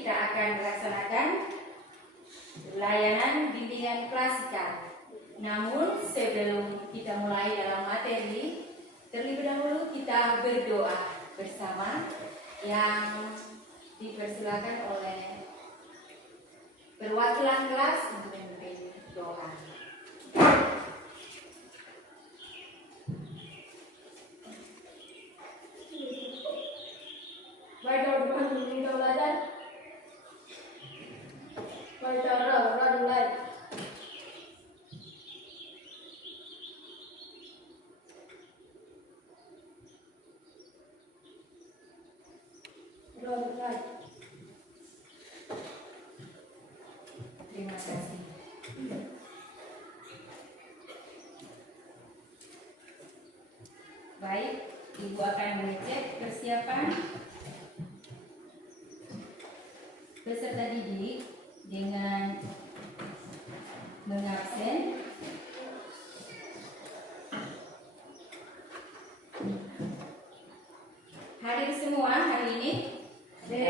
kita akan melaksanakan layanan bimbingan klasikal. Namun sebelum kita mulai dalam materi, terlebih dahulu kita berdoa bersama yang dipersilakan oleh perwakilan kelas untuk memberi doa. Baik teman-teman, kita belajar. Baik cara mulai. Mulai. Terima kasih. Baik, Ibu akan mengecek persiapan peserta didik dengan mengabsen hadir semua hari ini. Oke,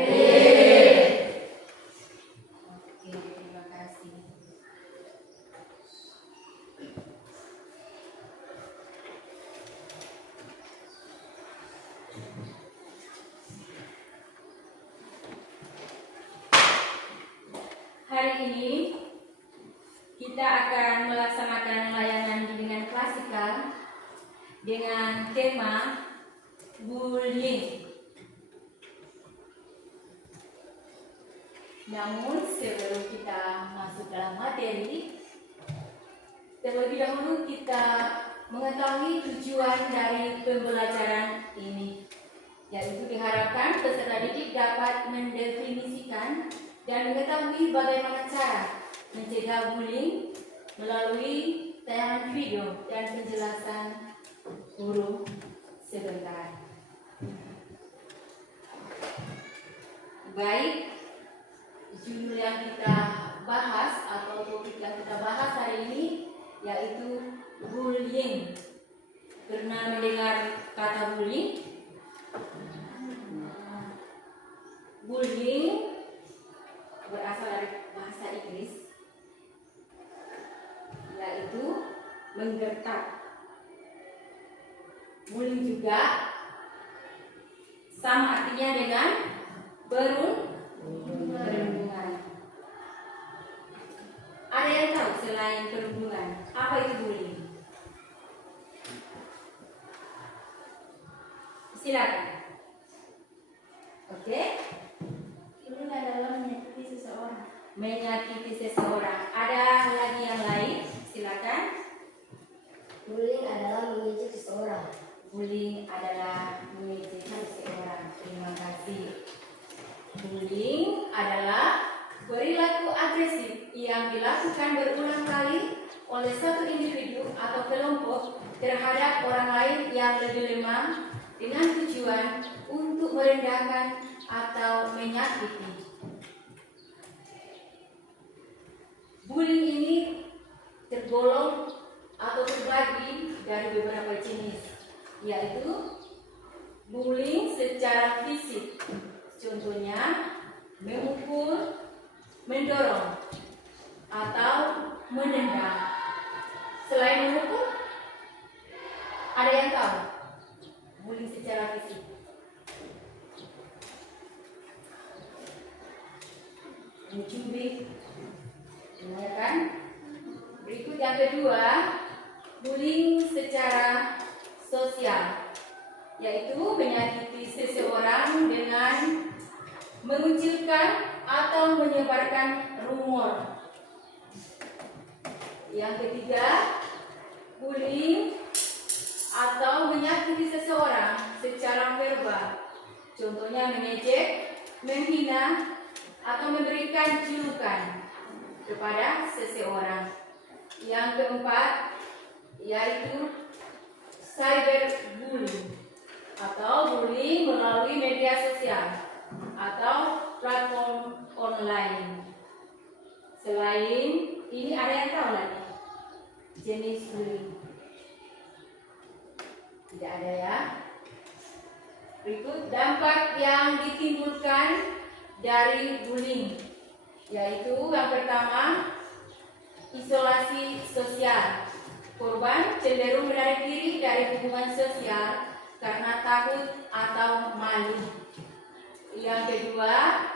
terima kasih. Hari ini kita akan melaksanakan layanan bimbingan klasikal dengan tema bullying. Namun sebelum kita masuk dalam materi, terlebih dahulu kita mengetahui tujuan dari pembelajaran ini, yaitu diharapkan peserta didik dapat mendefinisikan dan mengetahui bagaimana cara mencegah bullying melalui tayangan video dan penjelasan guru sebentar. Baik, judul yang kita bahas atau topik yang kita bahas hari ini yaitu bullying. Pernah mendengar kata bullying? Bullying berasal dari bahasa Inggris, yaitu menggertak. Bullying juga sama artinya dengan perundungan. Ada yang tahu selain perundungan apa itu bullying? Silakan. Oke. Ini adalah menyakiti seseorang. Menyakiti seseorang. Ada lagi yang lain? Silakan. Bullying adalah mengejek seseorang. Bullying adalah mengejek seseorang. Terima kasih. Bullying adalah perilaku agresif yang dilakukan berulang kali oleh satu individu atau kelompok terhadap orang lain yang lebih lemah dengan tujuan untuk merendahkan atau menyakiti. Bullying ini tergolong atau terbagi dari beberapa jenis, yaitu bullying secara fisik, contohnya memukul, mendorong, atau menendang. Selain memukul, ada yang tahu bullying secara fisik? Mencubit, ya kan? Berikut yang kedua, bullying secara sosial, yaitu menyakiti seseorang dengan mengucilkan atau menyebarkan rumor. Yang ketiga, bullying atau menyakiti seseorang secara verbal, contohnya mengejek, menghina, atau memberikan julukan kepada seseorang. Yang keempat, yaitu cyberbullying atau bullying melalui media sosial atau platform online. Selain ini ada yang tahu lagi jenis bullying? Tidak ada ya. Berikut dampak yang ditimbulkan dari bullying, yaitu yang pertama, isolasi sosial. Korban cenderung menarik diri dari hubungan sosial karena takut atau malu. Yang kedua,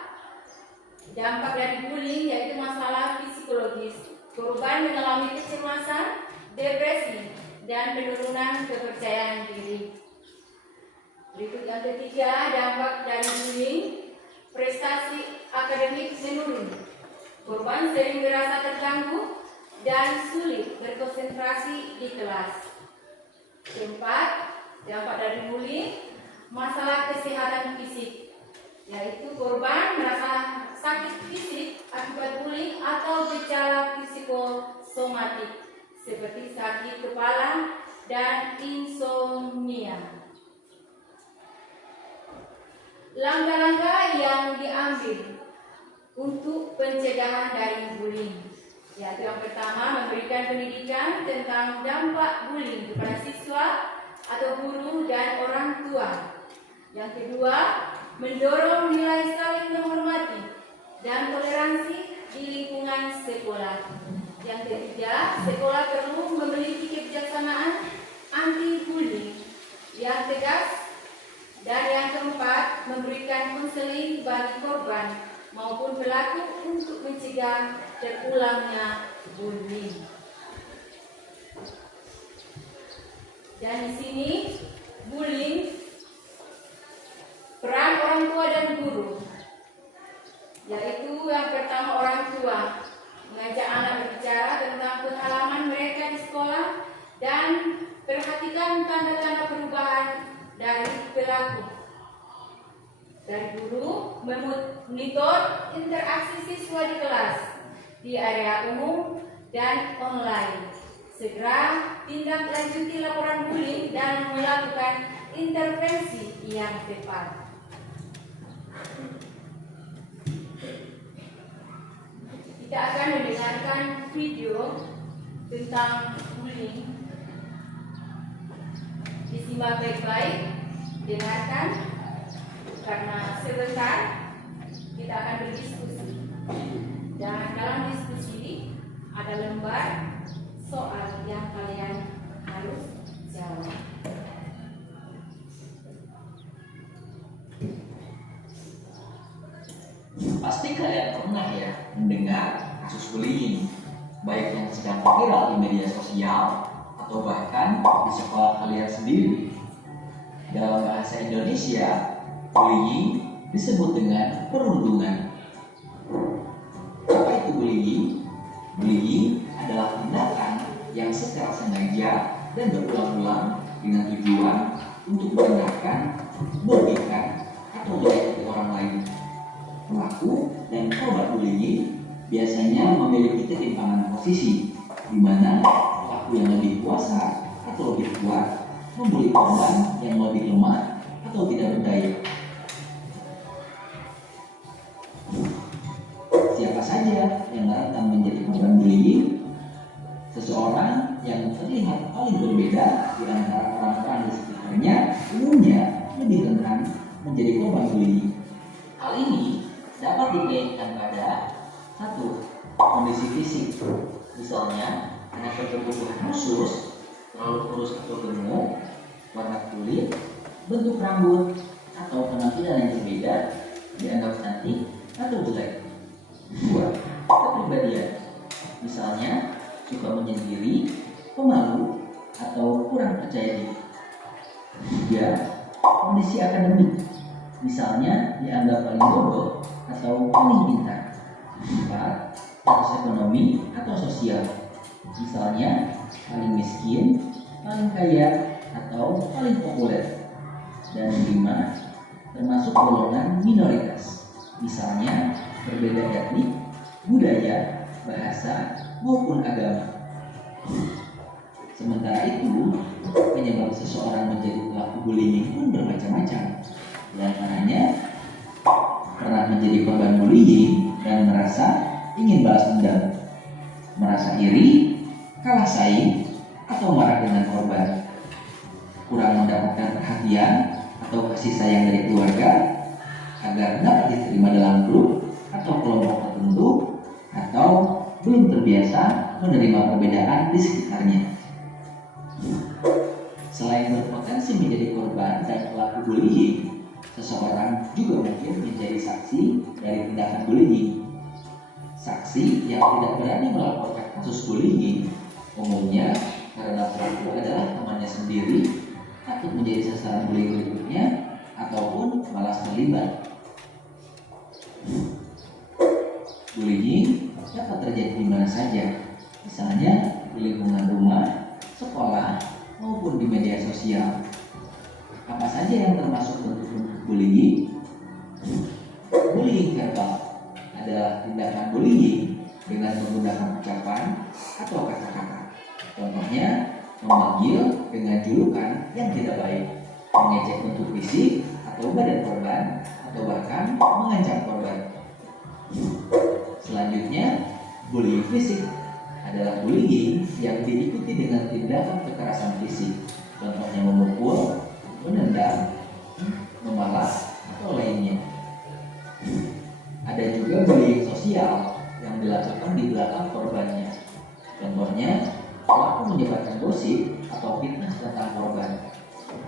dampak dari bullying yaitu masalah psikologis. Korban mengalami kecemasan, depresi, dan penurunan kepercayaan diri. Berikut yang ketiga, dampak dari bullying, prestasi akademik menurun. Korban sering merasa terganggu dan sulit berkonsentrasi di kelas. Keempat, dampak dari bullying, masalah kesehatan fisik, yaitu korban merasa sakit fisik akibat bullying atau gejala psikosomatik seperti sakit kepala dan insomnia. Langkah-langkah yang diambil untuk pencegahan dari bullying, yaitu yang pertama, memberikan pendidikan tentang dampak bullying kepada siswa atau guru dan orang tua. Yang kedua, mendorong nilai saling menghormati dan toleransi di lingkungan sekolah. Yang ketiga, sekolah perlu memiliki kebijaksanaan anti bullying yang tegas. Dan yang keempat, memberikan konseling bagi korban maupun pelaku untuk mencegah terulangnya bullying. Dan di sini bullying, peran orang tua dan guru, yaitu yang pertama, orang tua mengajak anak berbicara tentang pengalaman mereka di sekolah dan perhatikan tanda-tanda perubahan dari pelaku. Dari guru, memonitor interaksi siswa di kelas, di area umum dan online. Segera tindak lanjuti laporan bullying dan melakukan intervensi yang tepat. Kita akan mendengarkan video tentang bullying. Disimak baik-baik, dengarkan, karena sebentar kita akan berdiskusi. Dan dalam diskusi ada lembar soal yang kalian harus jawab. Pasti kalian pernah ya mendengar kasus bullying, baik yang sedang viral di media sosial atau bahkan di sekolah kalian sendiri. Dalam bahasa Indonesia, bullying disebut dengan perundungan. Apa itu bullying? Bullying adalah tindakan yang secara sengaja dan berulang-ulang dengan tujuan untuk merendahkan, merugikan, atau menyakiti orang lain. Pelaku dan korban bullying biasanya memiliki ketimpangan posisi, di mana pelaku yang lebih kuasa atau lebih kuat membuli korban yang lebih lemah atau tidak berdaya. Siapa saja yang rentan menjadi korban bullying? Seseorang yang terlihat paling berbeda di antara orang-orang di sekitarnya umumnya lebih rentan menjadi korban bullying. Hal ini dapat dikaitkan pada satu, kondisi fisik. Misalnya, anak berkebutuhan khusus, terlalu kurus atau gemuk, warna kulit, bentuk rambut, atau penampilan yang berbeda dianggap cantik atau jelek. Dua, kepribadian. Misalnya, suka menyendiri, pemalu, atau kurang percaya diri. Tiga, kondisi akademik. Misalnya, dianggap paling bodoh atau paling pintar. 4. Status ekonomi atau sosial. Misalnya, paling miskin, paling kaya, atau paling populer. Dan 5. Termasuk golongan minoritas. Misalnya, berbeda etnik, budaya, bahasa, maupun agama. Sementara itu, penyebab seseorang menjadi pelaku bullying pun bermacam-macam. Di antaranya, pernah menjadi korban bullying dan merasa ingin balas dendam, merasa iri, kalah saing, atau marah dengan korban, kurang mendapatkan perhatian atau kasih sayang dari keluarga, agar dapat diterima dalam grup atau kelompok tertentu, atau belum terbiasa menerima perbedaan di sekitarnya. Selain berpotensi menjadi korban dan pelaku bullying, seseorang juga mungkin menjadi saksi dari tindakan bullying. Saksi yang tidak berani melaporkan kasus bullying umumnya karena pelaku adalah temannya sendiri, takut menjadi sasaran bullying berikutnya, ataupun malas terlibat. Bullying dapat terjadi di mana saja, misalnya di lingkungan rumah, sekolah, maupun di media sosial. Apa saja yang termasuk bentuk-bentuk bullying? Bullying verbal adalah tindakan bullying dengan menggunakan ucapan atau kata-kata. Contohnya, memanggil dengan julukan yang tidak baik, mengejek bentuk fisik atau badan korban, atau bahkan mengancam korban. Selanjutnya, bullying fisik adalah bullying yang diikuti dengan tindakan kekerasan fisik. Contohnya memukul, menendang, memalas, atau lainnya. Ada juga bullying sosial yang dilakukan di belakang korbannya. Contohnya, pelaku menyebarkan gosip atau fitnah tentang korban,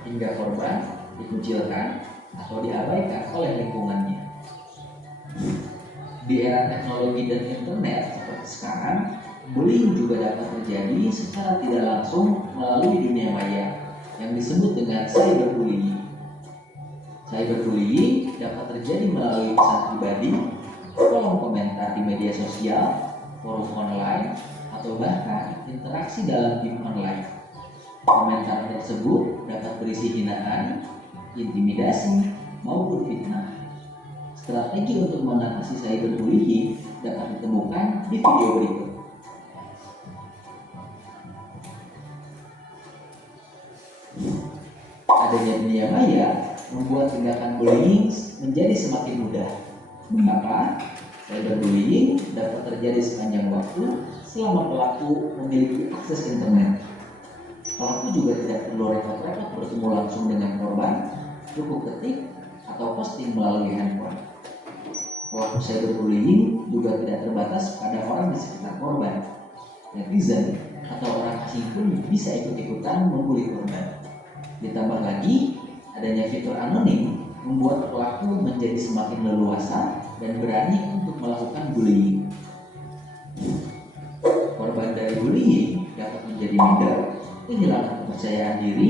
hingga korban dikucilkan atau diabaikan oleh lingkungannya. Di era teknologi dan internet seperti sekarang, bullying juga dapat terjadi secara tidak langsung melalui dunia maya yang disebut dengan cyberbullying. Cyberbullying dapat terjadi melalui pesan pribadi, kolom komentar di media sosial, forum online, atau bahkan interaksi dalam game online. Komentar tersebut dapat berisi hinaan, intimidasi, maupun fitnah. Strategi untuk mengatasi cyberbullying dapat ditemukan di video berikut. Adanya dunia maya membuat tindakan bullying menjadi semakin mudah. Mengapa? Cyberbullying dapat terjadi sepanjang waktu selama pelaku memiliki akses internet. Pelaku juga tidak perlu repot-repot bertemu langsung dengan korban, cukup ketik atau posting melalui handphone. Pelaku cyberbullying juga tidak terbatas pada orang di sekitar korban. Netizen atau orang asing pun bisa ikut-ikutan membuli korban. Ditambah lagi, adanya fitur anonim membuat pelaku menjadi semakin leluasa dan berani untuk melakukan bullying. Korban dari bullying dapat menjadi minder, kehilangan kepercayaan diri,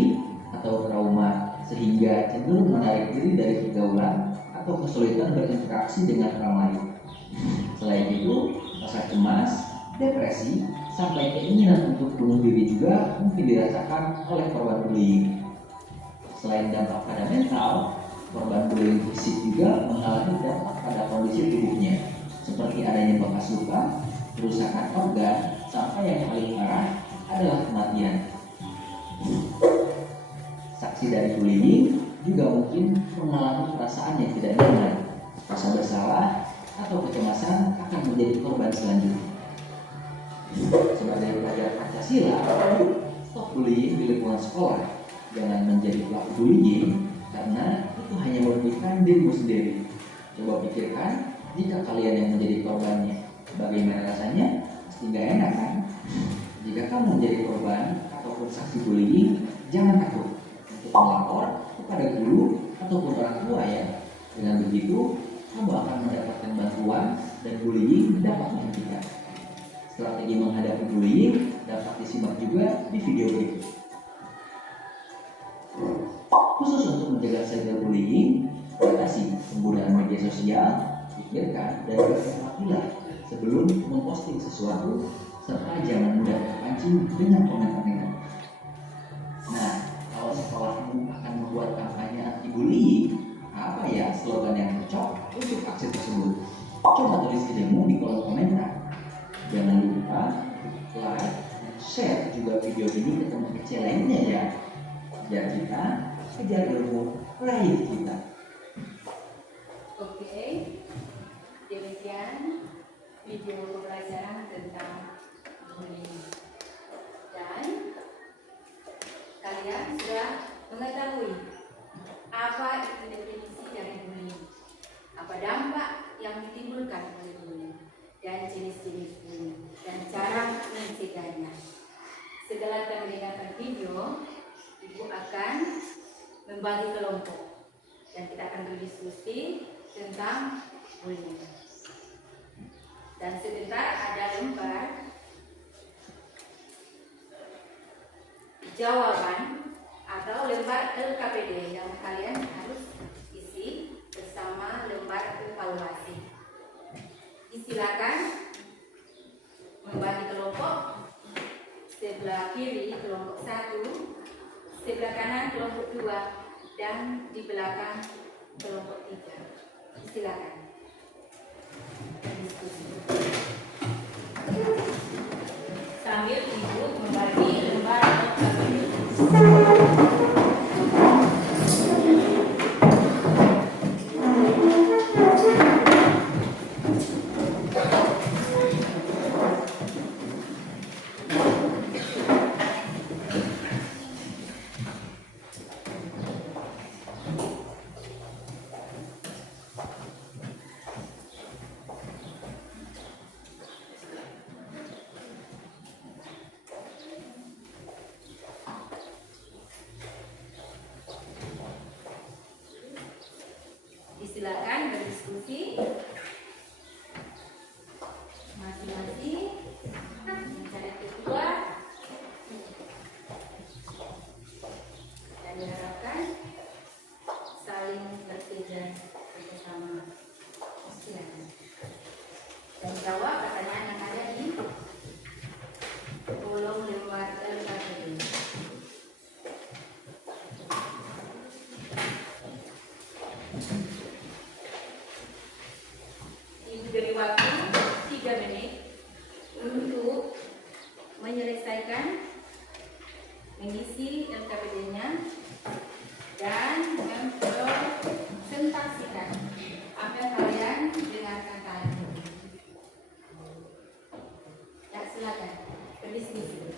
atau trauma sehingga cenderung menarik diri dari pergaulan atau kesulitan berinteraksi dengan orang lain. Selain itu, rasa cemas, depresi, sampai keinginan untuk bunuh diri juga mungkin dirasakan oleh korban bullying. Selain dampak pada mental, korban bullying fisik juga mengalami dampak pada kondisi tubuhnya, seperti adanya bekas luka, kerusakan organ, sampai yang paling parah adalah kematian. Saksi dari bullying juga mungkin mengalami perasaan yang tidak nyaman, rasa bersalah, atau kecemasan akan menjadi korban selanjutnya. Sebagai pelajar Pancasila, stop bullying di lingkungan sekolah. Jangan menjadi pelaku bullying karena itu hanya merugikan dirimu sendiri. Coba pikirkan, jika kalian yang menjadi korbannya, bagaimana rasanya? Pasti gak enak kan? Jika kamu menjadi korban ataupun saksi bullying, jangan takut untuk melapor kepada guru ataupun orang tua ya. Dengan begitu, kamu akan mendapatkan bantuan dan bullying dapat dihentikan. Strategi menghadapi bullying dapat disimak juga di video berikut. Khusus untuk mencegah cyberbullying, batasi penggunaan media sosial, pikirkan dan berhati-hatilah sebelum memposting sesuatu, serta jangan mudah terpancing dengan komentar negatif. Nah, kalau sekolahmu akan membuat kampanye anti-bullying, apa ya slogan yang cocok untuk aksi tersebut? Coba tulis idemu di kolom komentar. Jangan lupa like dan share juga video ini ke teman kecil lainnya ya, biar kita kejar ilmu raih kita. Oke, demikian video pembelajaran tentang bullying. Dan kalian sudah mengetahui apa itu definisi dari bullying. membagi kelompok, dan kita akan berdiskusi tentang bullying. Dan sebentar ada lembar jawaban atau lembar LKPD yang kalian harus isi bersama lembar evaluasi. Silakan membagi kelompok, sebelah kiri kelompok 1, sebelah kanan kelompok 2, dan di belakang kelompok 3. Silakan. Sambil ibu membagi lembar LKPD. Silakan berdiskusi masing-masing mencari keluar, dan diharapkan saling bekerja bersama. Silakan dan jawab pertanyaan yang ada di kolom lembar LKPD. Diberi waktu 3 menit untuk menyelesaikan mengisi LKPD-nya dan mempresentasikan apa yang kalian dengarkan tadi. Ya, silakan berdiskusi.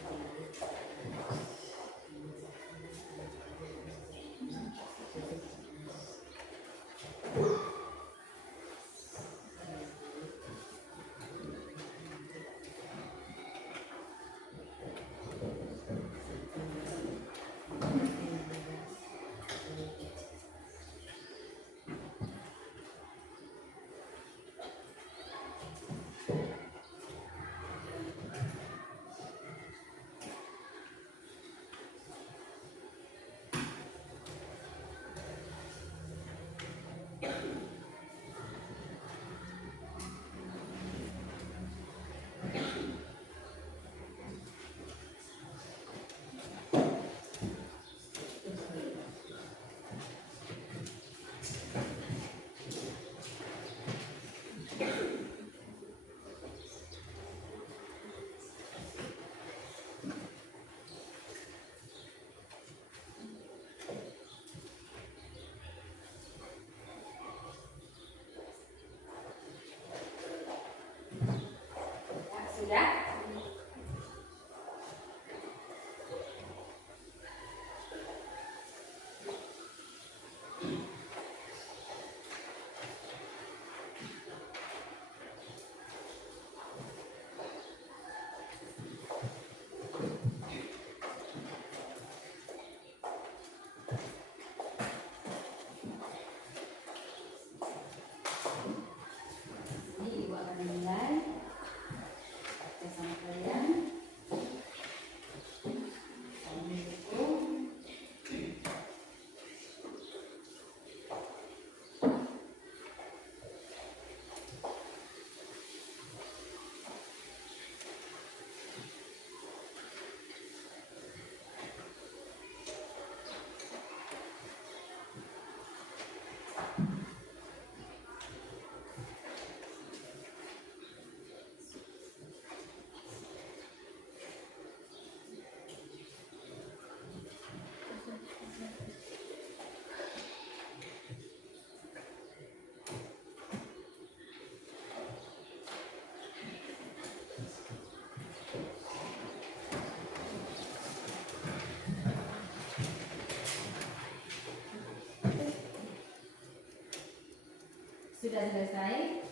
Sudah selesai?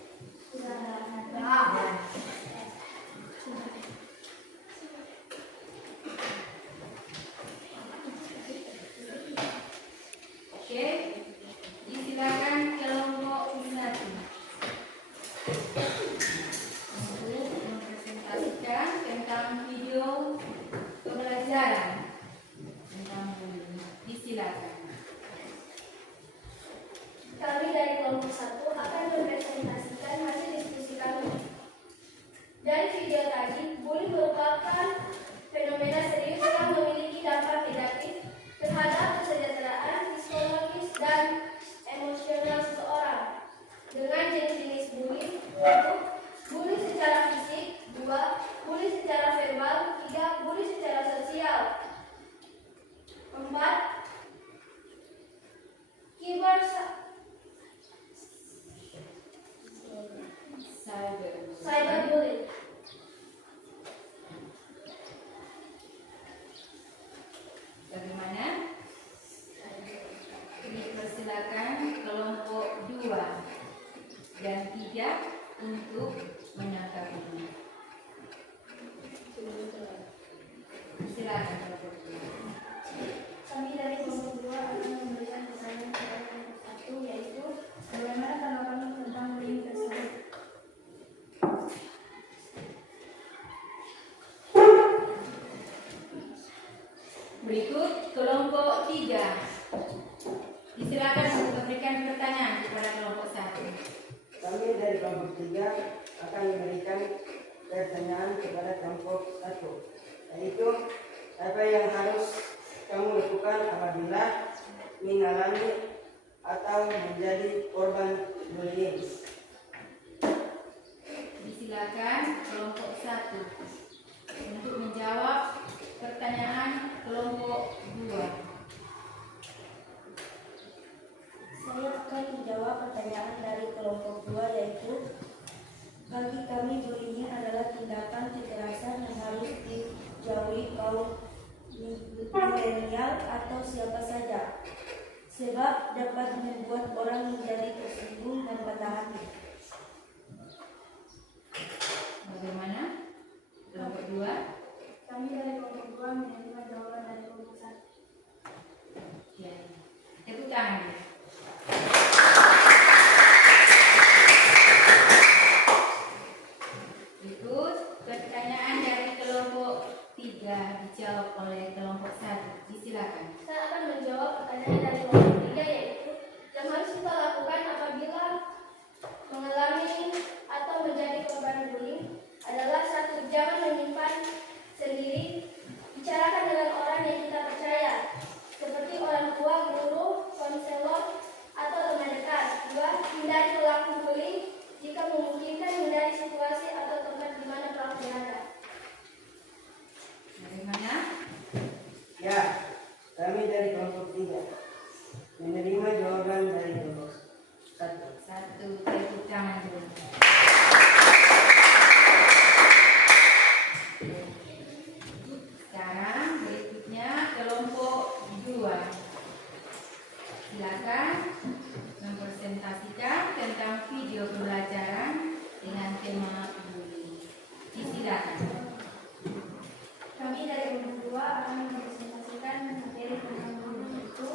Sudah. 2 dan 3 untuk menanggapi. Silakan kelompok 2. Kami dari kelompok 2 akan memberikan pertanyaan kepada kelompok 1, yaitu bagaimana tanggapan tentang bullying tersebut. Berikut kelompok 3. Silakan untuk memberikan pertanyaan kepada kelompok 1. Kami dari kelompok 3 akan memberikan pertanyaan kepada kelompok 1, yaitu apa yang harus kamu lakukan apabila mengalami atau menjadi korban bullying. Silakan kelompok 1 untuk menjawab pertanyaan kelompok 2. Saya akan menjawab pertanyaan dari kelompok 2, yaitu bagi kami bullying adalah tindakan kekerasan yang harus dijauhi kaum milenial atau siapa saja, sebab dapat membuat orang menjadi tersinggung dan patah hati. Bagaimana kelompok 2? Kami dari kelompok 2 menerima jawaban dari kelompok 1. Ya. Tepuk tangan. Berikut pertanyaan dari kelompok 3 dijawab oleh kelompok 1. Silakan. Saya akan menjawab pertanyaan dari kelompok 3, yaitu yang harus kita lakukan apabila mengalami atau menjadi korban bullying adalah 1. Jangan menyimpan sendiri, bicarakan dengan orang yang kita percaya, seperti orang tua, guru, konselor, atau teman dekat. 2. Hindari pelaku bullying, jika memungkinkan hindari situasi atau tempat di mana pelaku berada. Bagaimana? Ya, kami dari kelompok 3 menerima jawaban dari kelompok 1. 1. Tepuk tangan dulu. Sekarang berikutnya kelompok 2. Silakan mempresentasikan tentang video pembelajaran dengan tema bullying. Silakan. Kami dari kelompok 2 akan mempresentasikan materi tentang bullying, yaitu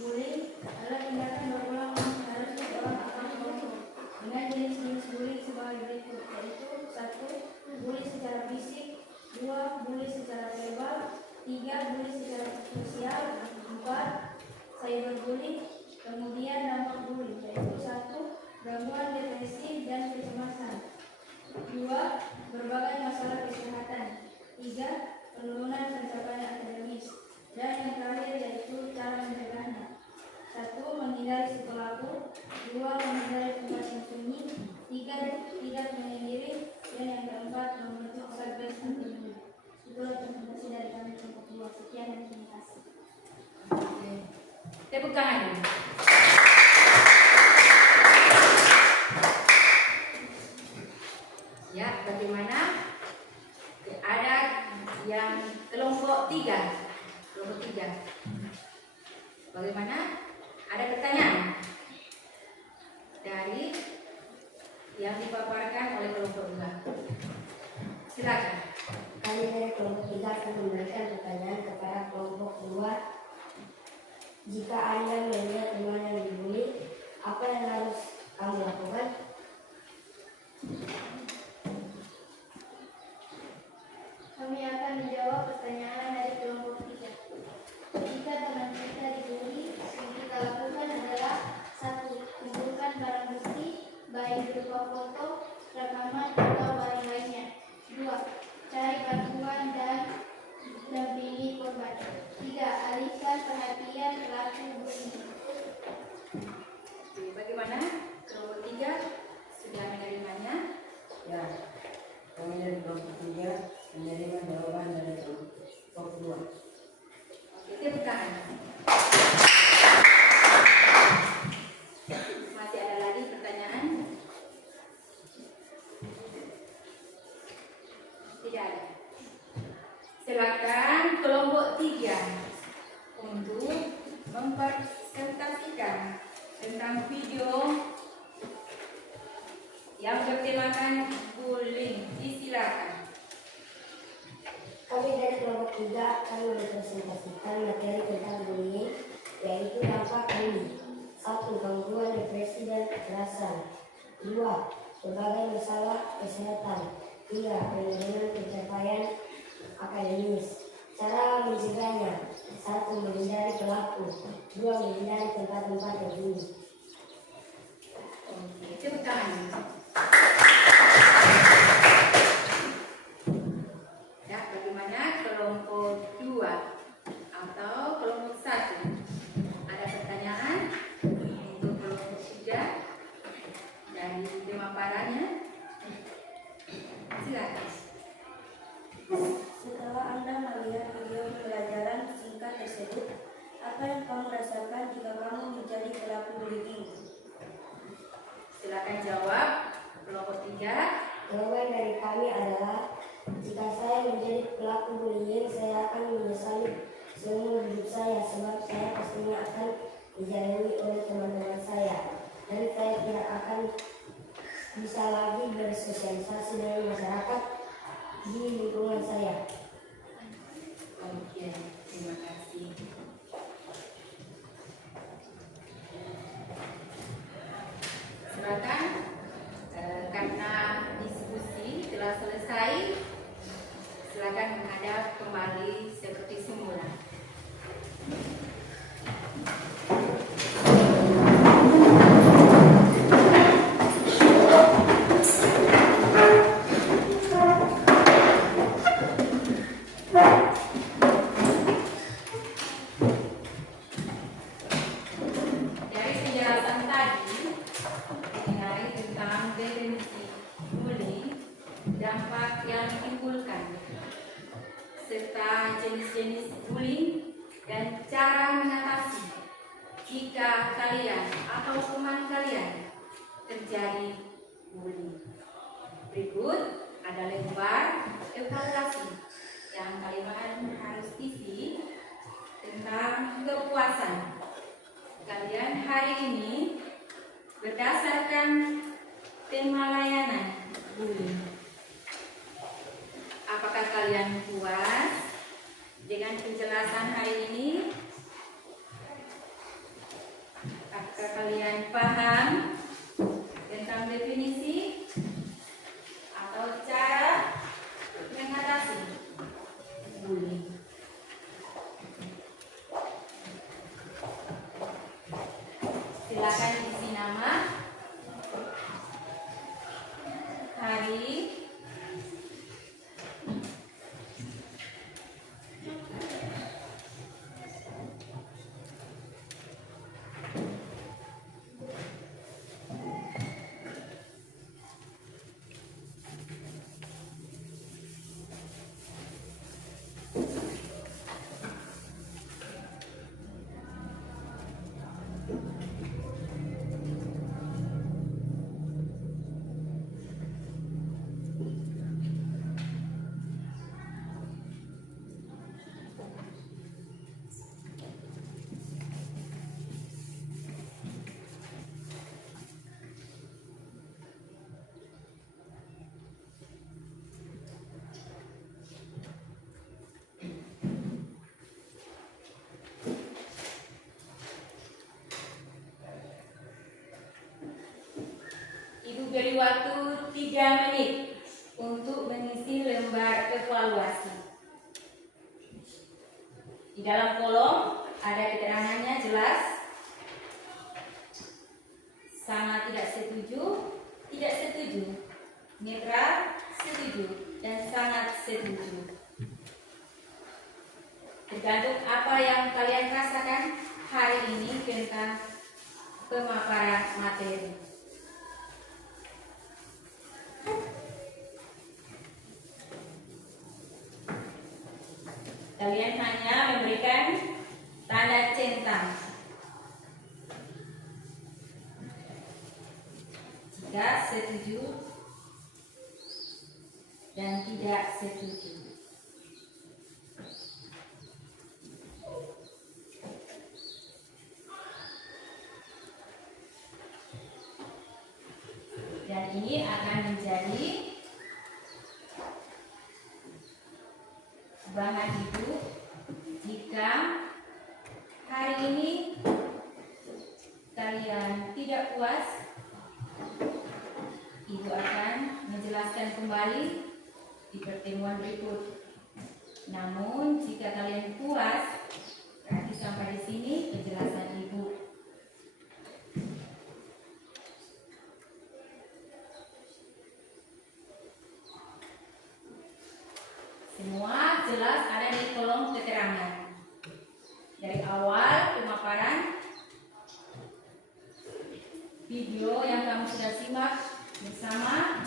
bullying adalah tindakan berulang yang harus seseorang akan kelompok dengan jenis-jenis bullying sebagai berikut, yaitu 1. Bullying secara fisik, 2. Bullying secara verbal, 3. Bullying secara sosial, 4. Cyberbullying. Kemudian dampak bullying, yaitu 1. Gangguan depresi dan kecemasan, 2. Berbagai masalah kesehatan, 3. Penurunan pencapaian akademis, dan yang terakhir yaitu cara mencegahnya. 1. Menghindari si pelaku, 2. Menghindari tempat yang sunyi, 3. Tidak menyendiri, dan yang keempat membentuk satgas anti bullying. Itulah presentasi dari kami kelompok 2. Sekian dan terima kasih. Tepuk tangan dulu. Ya, bagaimana? Ada yang kelompok 3. Kelompok 3. Bagaimana? Ada pertanyaan dari yang dipaparkan oleh kelompok 2. Silakan. Kami dari kelompok 3 akan memberikan pertanyaan kepada kelompok 2. Jika Anda melihat teman yang dibully, apa yang harus kamu lakukan? Kami akan menjawab pertanyaan dari kelompok 3. Jika teman kita dibully, yang kita lakukan adalah 1. Kumpulkan barang bukti, baik berupa foto, rekaman, atau barang lainnya. 2. Cari bantuan dan dampingi korban. 3. Alihkan perhatian pelaku bullying. Bagaimana? Kelompok 3 sudah menerimanya? Ya, kami dari kelompok 3 menerima jawaban dari kelompok 2. Oke, tepuk tangan. Masih ada lagi pertanyaan? Tidak ada. Silakan kelompok 3 untuk mempresentasikan tentang video yang bertemakan bullying. Disilakan. Kami dari kelompok 3 akan merepresentasikan materi tentang bullying, yaitu dampak bullying. 1. Gangguan depresi dan kekerasan. 2. Berbagai masalah kesehatan. 3. Penurunan pencapaian akademis. Cara mencegahnya: 1. Menghindari pelaku. 2. Menghindari tempat-tempat berbully. Oke, tepuk tangan. Ya, bagaimana kelompok 2 atau kelompok 1? Ada pertanyaan untuk kelompok 3 dari pemaparannya? Silakan. Setelah Anda melihat video pembelajaran singkat tersebut, apa yang kamu rasakan jika kamu menjadi pelaku bullying? Silakan jawab kelompok 3. Jawaban dari kami adalah, jika saya menjadi pelaku bullying, saya akan menyesali seumur hidup saya, sebab saya pastinya akan dijauhi oleh teman-teman saya, dan saya tidak akan bisa lagi bersosialisasi dengan masyarakat di lingkungan saya. Oke, terima kasih. Silakan, karena diskusi telah selesai, silakan menghadap kembali seperti semula. Dari penjelasan tadi mengenai tentang definisi bullying, dampak yang ditimbulkan, serta jenis-jenis bullying dan cara mengatasi jika kalian atau teman kalian terjadi bullying. Berikut ada lembar evaluasi yang kalian harus isi tentang kepuasan kalian hari ini berdasarkan tema layanan bullying. Apakah kalian puas dengan penjelasan hari ini? Apakah kalian paham tentang definisi atau cara mengatasi bullying? Silakan isi nama, hari, Ibu beri waktu 3 menit untuk mengisi lembar evaluasi. Di dalam kolom ada keterangannya jelas, sangat tidak setuju, tidak setuju, netral, setuju, dan sangat setuju. Tergantung apa yang kalian rasakan hari ini tentang pemaparan materi. Kalian hanya memberikan tanda centang jika setuju dan tidak setuju. Dan ini akan menjadi bahan ibu jika hari ini kalian tidak puas. Ibu akan menjelaskan kembali di pertemuan berikut. Namun jika kalian puas, berarti sampai di sini penjelasan ibu. Semua jelas ada di kolom keterangan. Dari awal pemaparan video yang kamu sudah simak bersama,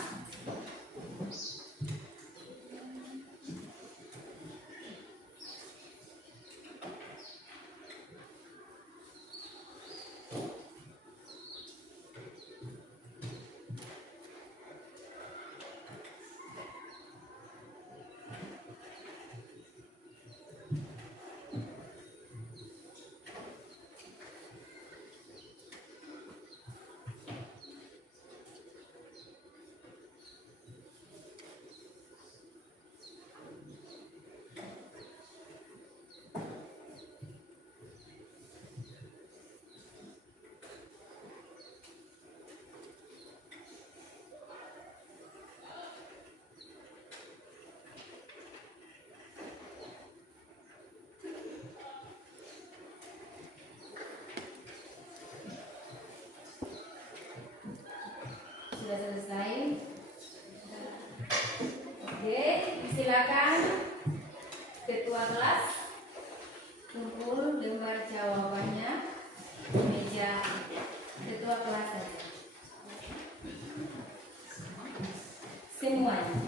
sudah selesai. Oke, silakan ketua kelas kumpul lembar jawabannya di meja ketua kelas saja. Semuanya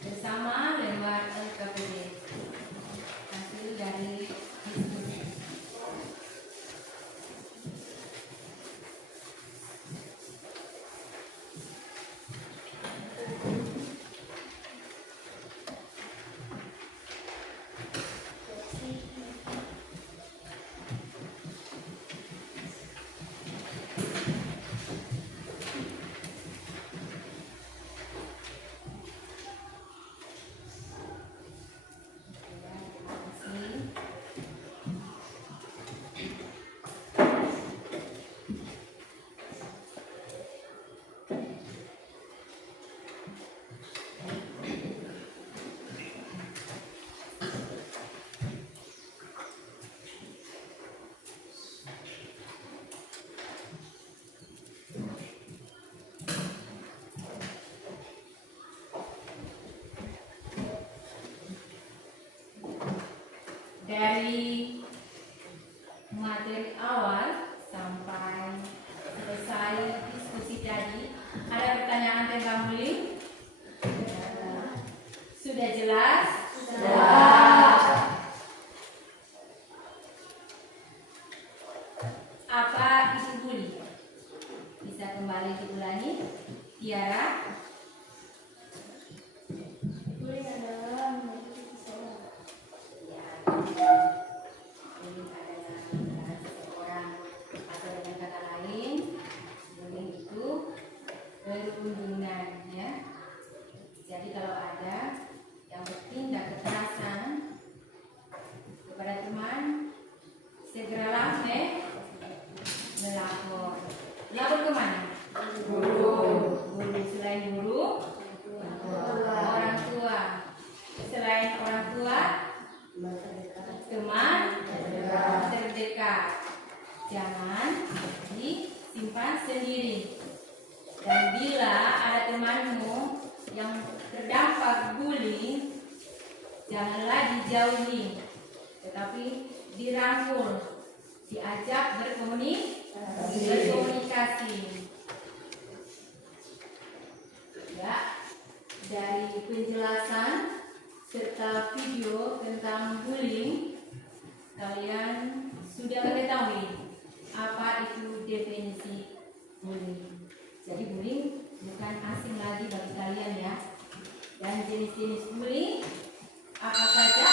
bersama lembar LKPD hasil dari diskusi. Dari materi awal sampai selesai diskusi tadi, ada pertanyaan tentang bullying? Sudah jelas? Apa itu bullying? Bisa kembali diulangi? Tiara? Bullying adalah menyakiti seseorang. Bullying adalah menyerang seseorang, atau dengan kata lain, bullying itu perundungan, ya. Jadi kalau ada yang bertindak kekerasan kepada teman, segeralah melapor. Lapor kemana? Guru. Selain guru, orang tua. Selain orang tua, teman terdekat. Jangan disimpan sendiri. Dan bila ada temanmu yang terdampak bullying, janganlah dijauhi, tetapi dirangkul, diajak berkomunikasi. Ya, dari penjelasan serta video tentang bullying, kalian sudah mengetahui apa itu definisi bullying. Jadi bullying bukan asing lagi bagi kalian, ya. Dan jenis-jenis bullying apa saja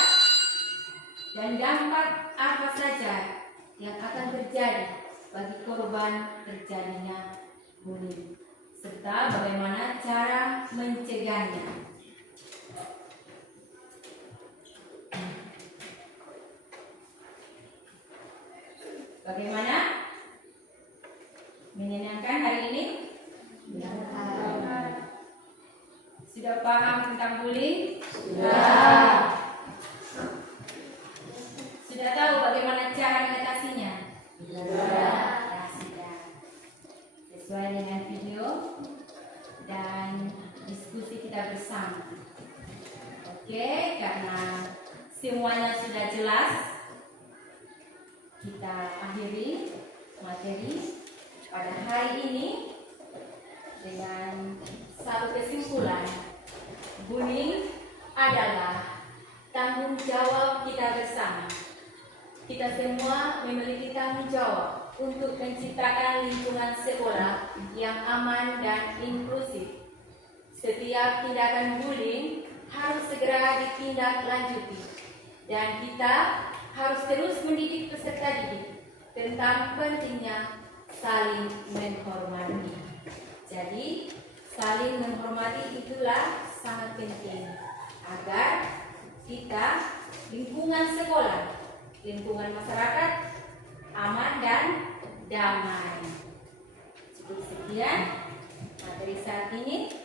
dan dampak apa saja yang akan terjadi bagi korban terjadinya bullying. serta bagaimana cara mencegahnya. Bagaimana? Menyenangkan hari ini? Sudah paham tentang bullying? Sudah tahu bagaimana cara mengatasinya? Ya, sudah. Sesuai dengan video dan diskusi kita bersama. Oke, karena semuanya sudah jelas, kita akhiri materi pada hari ini dengan satu kesimpulan. Bullying adalah tanggung jawab kita bersama. Kita semua memiliki tanggung jawab untuk menciptakan lingkungan sekolah yang aman dan inklusif. Setiap tindakan bullying harus segera ditindaklanjuti, dan kita harus terus mendidik peserta didik tentang pentingnya saling menghormati. Jadi, saling menghormati itulah sangat penting agar kita, lingkungan sekolah, lingkungan masyarakat aman dan damai. Cukup sekian materi saat ini.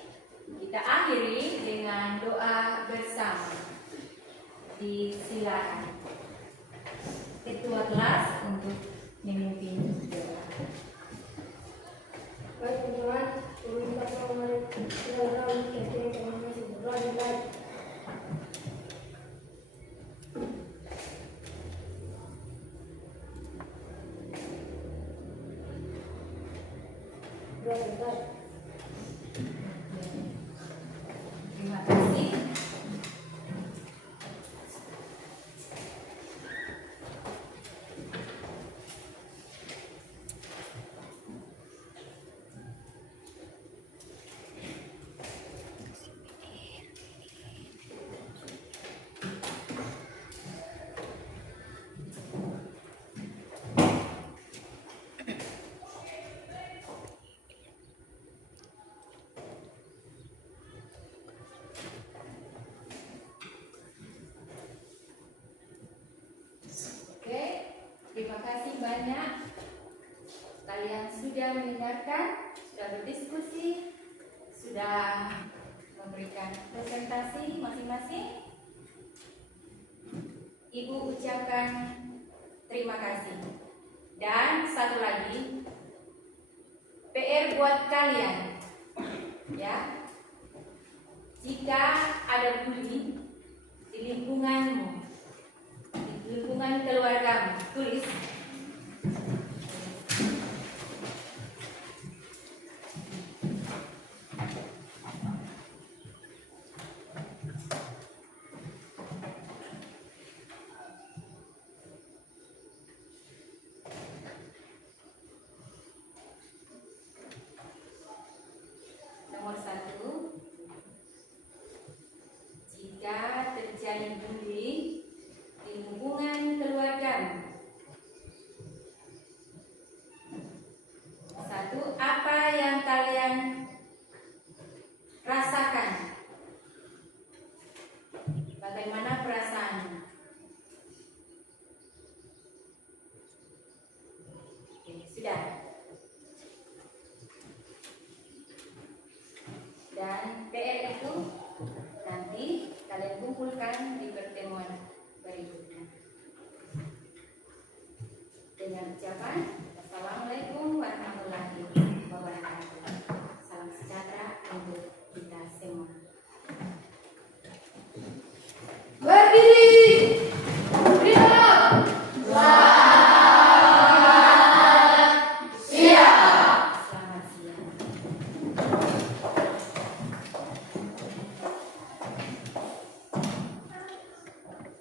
Kita akhiri dengan doa bersama. Disilakan ketua kelas untuk memimpin doa. Baik teman-teman, pemerintah Kabupaten Cilacap Kabupaten Kabupaten berdoa dan baik. Doa dan baik. Terima kasih. Oke, terima kasih banyak. Kalian sudah mendengarkan, sudah berdiskusi, sudah memberikan presentasi masing-masing. Ibu ucapkan terima kasih. Dan satu lagi, PR buat kalian, ya. Jika ada bullying di lingkunganmu, di lingkungan keluargamu, tulis